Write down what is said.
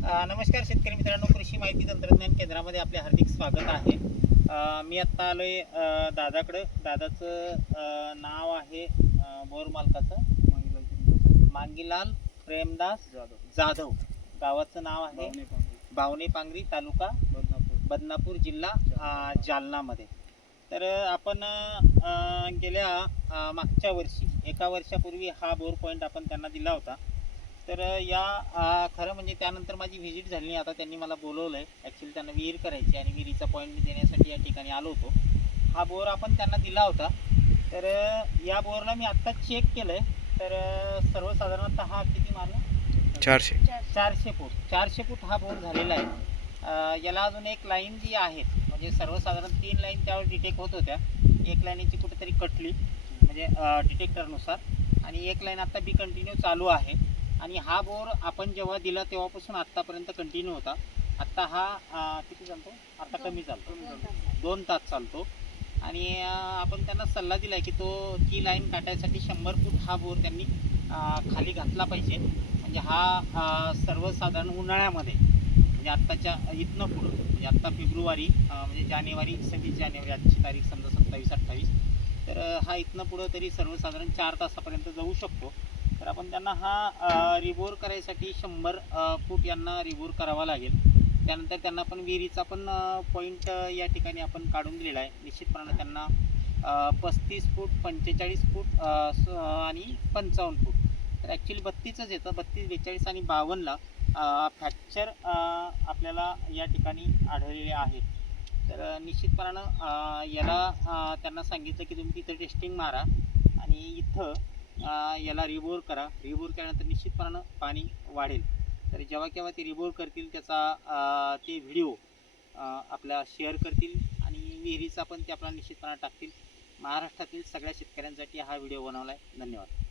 नमस्कार शेतकरी मित्रांनो, कृषी माहिती तंत्रज्ञान केंद्रामध्ये आपले हार्दिक स्वागत आहे. मी आत्ता आलोय दादाकडं. दादाचं नाव आहे बोर मालकाचं मांगीलाल प्रेमदास जाधव. गावाचं नाव आहे बावणे पांगरी, तालुका बदनापूर, जिल्हा जालनामध्ये. तर आपण गेल्या मागच्या वर्षी एका वर्षापूर्वी हा बोर पॉईंट आपण त्यांना दिला होता. तर खरं म्हणजे त्यानंतर माझी व्हिजिट झाली नाही. आता त्यांनी मला बोलवलं आहे. ॲक्च्युली त्यांना विहीर करायची आणि विहिरीचा पॉईंट मी देण्यासाठी या ठिकाणी आलो होतो. हा बोर आपण त्यांना दिला होता. तर या बोरला मी आत्ताच चेक केलं आहे. तर सर्वसाधारणतः हा किती मारला? 400 फूट. 400 फूट हा बोर झालेला आहे. याला अजून एक लाईन जी आहे, म्हणजे सर्वसाधारण 3 लाईन त्यावर डिटेक्ट होत होत्या. एक लाईनीची कुठेतरी कटली, म्हणजे डिटेक्टरनुसार, आणि एक लाईन आता बी कंटिन्यू चालू आहे. आणि हा बोर आपण जेव्हा दिला तेव्हापासून आत्तापर्यंत कंटिन्यू होता. आत्ता हा किती चालतो? आता कमी चालतो, 2 तास चालतो. आणि आपण त्यांना सल्ला दिला आहे की ती लाईन काटायसाठी 100 फूट हा बोर त्यांनी खाली घातला पाहिजे. म्हणजे हा सर्वसाधारण उन्हाळ्यामध्ये, म्हणजे आत्ताच्या इथनं पुढं, म्हणजे आत्ता फेब्रुवारी, म्हणजे जानेवारी, 26 जानेवारी, आजची तारीख समजा 27-28, तर हा इथनं पुढं तरी सर्वसाधारण 4 तासापर्यंत जाऊ शकतो. तर आपण त्यांना हा रिबोर करायसाठी 100 फूट यांना रिबोर करावा लागेल. त्यानंतर त्यांना पण विहिरीचा पण पॉईंट या ठिकाणी आपण काढून दिलेला आहे. निश्चितपणाने त्यांना 35 फूट, 45 फूट आणि 55 फूट. तर ॲक्च्युली 32च येतं. 32, 42 आणि 52ला फ्रॅक्चर आपल्याला या ठिकाणी आढळलेले आहेत. तर निश्चितपणानं याला त्यांना सांगितलं की तुम्ही तिथं टेस्टिंग मारा आणि इथं याला रिबोर करा. रिबोर केल्यानंतर निश्चितपणानं पाणी वाढेल. तर जेव्हा केव्हा ते रिबोर करतील त्याचा ते व्हिडिओ आपल्या शेअर करतील आणि विहिरीचा पण ते आपल्याला निश्चितपणे टाकतील. महाराष्ट्रातील सगळ्या शेतकऱ्यांसाठी हा व्हिडिओ बनवला आहे. धन्यवाद.